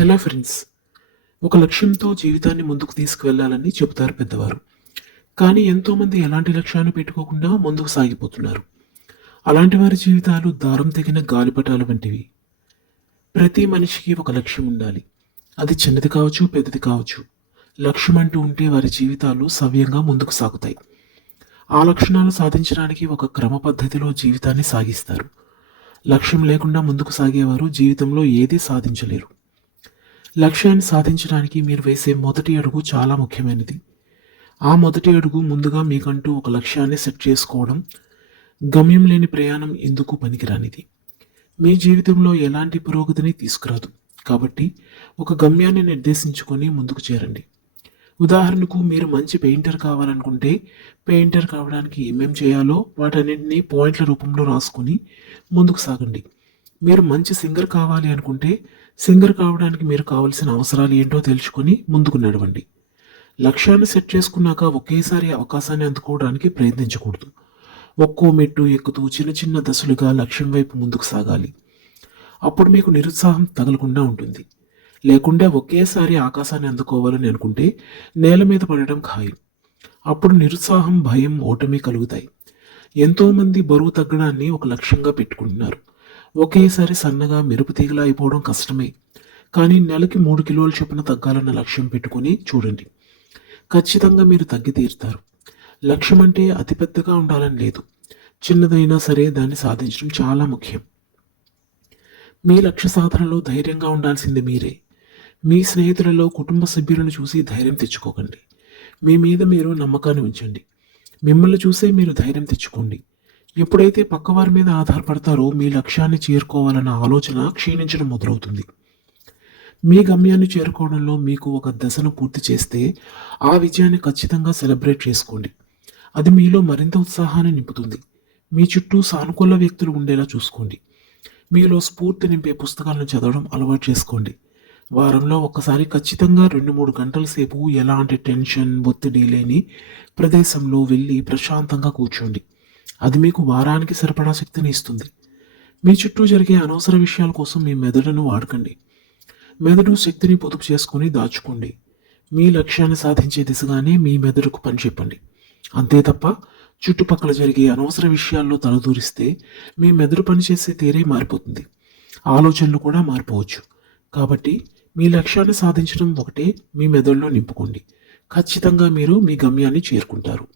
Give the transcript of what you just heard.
Hello friends ఒక లక్ష్యంతో జీవితాన్ని ముందుకు తీసుకువెళ్ళాలని చెబుతారు పెద్దవారు. కానీ ఎంతోమంది ఎలాంటి లక్ష్యాన్ని పెట్టుకోకుండా ముందుకు సాగిపోతున్నారు. అలాంటి వారి జీవితాలు దారం తెగిన గాలిపటాలు వంటివి. ప్రతి మనిషికి ఒక లక్ష్యం ఉండాలి. అది చిన్నది కావచ్చు పెద్దది కావచ్చు. లక్ష్యం అంటూ ఉంటే వారి జీవితాలు సవ్యంగా ముందుకు సాగుతాయి. ఆ లక్షణాలు సాధించడానికి ఒక క్రమ పద్ధతిలో జీవితాన్ని సాగిస్తారు. లక్ష్యం లేకుండా ముందుకు సాగేవారు జీవితంలో ఏదీ సాధించలేరు. లక్ష్యాన్ని సాధించడానికి మీరు వేసే మొదటి అడుగు చాలా ముఖ్యమైనది. ఆ మొదటి అడుగు ముందుగా మీకంటూ ఒక లక్ష్యాన్ని సెట్ చేసుకోవడం గమ్యం లేని ప్రయాణం ఎందుకు పనికిరానిది? మీ జీవితంలో ఎలాంటి పురోగతిని తీసుకురాదు. కాబట్టి ఒక గమ్యాన్ని నిర్దేశించుకొని ముందుకు చేరండి. ఉదాహరణకు మీరు మంచి పెయింటర్ కావాలనుకుంటే పెయింటర్ కావడానికి ఏమేం చేయాలో వాటన్నింటినీ పాయింట్ల రూపంలో రాసుకుని ముందుకు సాగండి. మీరు మంచి సింగర్ కావాలి అనుకుంటే సింగర్ కావడానికి మీరు కావలసిన అవసరాలు ఏంటో తెలుసుకొని ముందుకు నడవండి. లక్ష్యాన్ని సెట్ చేసుకున్నాక ఒకేసారి అవకాశాన్ని అందుకోవడానికి ప్రయత్నించకూడదు. ఒక్కో మెట్టు ఎక్కుతూ చిన్న చిన్న దశలుగా లక్ష్యం వైపు ముందుకు సాగాలి. అప్పుడు మీకు నిరుత్సాహం తగలకుండా ఉంటుంది. లేకుండా ఒకేసారి ఆకాశాన్ని అందుకోవాలని అనుకుంటే నేల మీద పడడం ఖాయం. అప్పుడు నిరుత్సాహం భయం ఓటమి కలుగుతాయి. ఎంతోమంది బరువు తగ్గడాన్ని ఒక లక్ష్యంగా పెట్టుకుంటున్నారు. ఒకేసారి సన్నగా మెరుపు తీగలా అయిపోవడం కష్టమే. కానీ నెలకి మూడు కిలోల చొప్పున తగ్గాలన్న లక్ష్యం పెట్టుకుని చూడండి. ఖచ్చితంగా మీరు తగ్గి తీరుతారు. లక్ష్యం అంటే అతిపెద్దగా ఉండాలని లేదు. చిన్నదైనా సరే దాన్ని సాధించడం చాలా ముఖ్యం. మీ లక్ష్య సాధనలో ధైర్యంగా ఉండాల్సింది మీరే. మీ స్నేహితులలో కుటుంబ సభ్యులను చూసి ధైర్యం తెచ్చుకోకండి. మీ మీద మీరు నమ్మకాన్ని ఉంచండి. మిమ్మల్ని చూసే మీరు ధైర్యం తెచ్చుకోండి. ఎప్పుడైతే పక్కవారి మీద ఆధారపడతారో మీ లక్ష్యాన్ని చేరుకోవాలన్న ఆలోచన క్షీణించడం మొదలవుతుంది. మీ గమ్యాన్ని చేరుకోవడంలో మీకు ఒక దశను పూర్తి చేస్తే ఆ విజయాన్ని ఖచ్చితంగా సెలబ్రేట్ చేసుకోండి. అది మీలో మరింత ఉత్సాహాన్ని నింపుతుంది. మీ చుట్టూ సానుకూల వ్యక్తులు ఉండేలా చూసుకోండి. మీలో స్ఫూర్తి నింపే పుస్తకాలను చదవడం అలవాటు చేసుకోండి. వారంలో ఒక్కసారి ఖచ్చితంగా రెండు మూడు గంటల సేపు ఎలాంటి టెన్షన్ ఒత్తిడి లేని ప్రదేశంలో వెళ్ళి ప్రశాంతంగా కూర్చోండి. అది మీకు వారానికి సరిపడా శక్తిని ఇస్తుంది. మీ చుట్టూ జరిగే అనవసర విషయాల కోసం మీ మెదడును వాడకండి. మెదడు శక్తిని పొదుపు చేసుకొని దాచుకోండి. మీ లక్ష్యాన్ని సాధించే దిశగానే మీ మెదడుకు పని చెప్పండి. అంతే తప్ప చుట్టుపక్కల జరిగే అనవసర విషయాల్లో తలదూరిస్తే మీ మెదడు పనిచేసే తీరే మారిపోతుంది. ఆలోచనలు కూడా మారిపోవచ్చు. కాబట్టి మీ లక్ష్యాన్ని సాధించడం ఒకటే మీ మెదడులో నింపుకోండి. ఖచ్చితంగా మీరు మీ గమ్యాన్ని చేరుకుంటారు.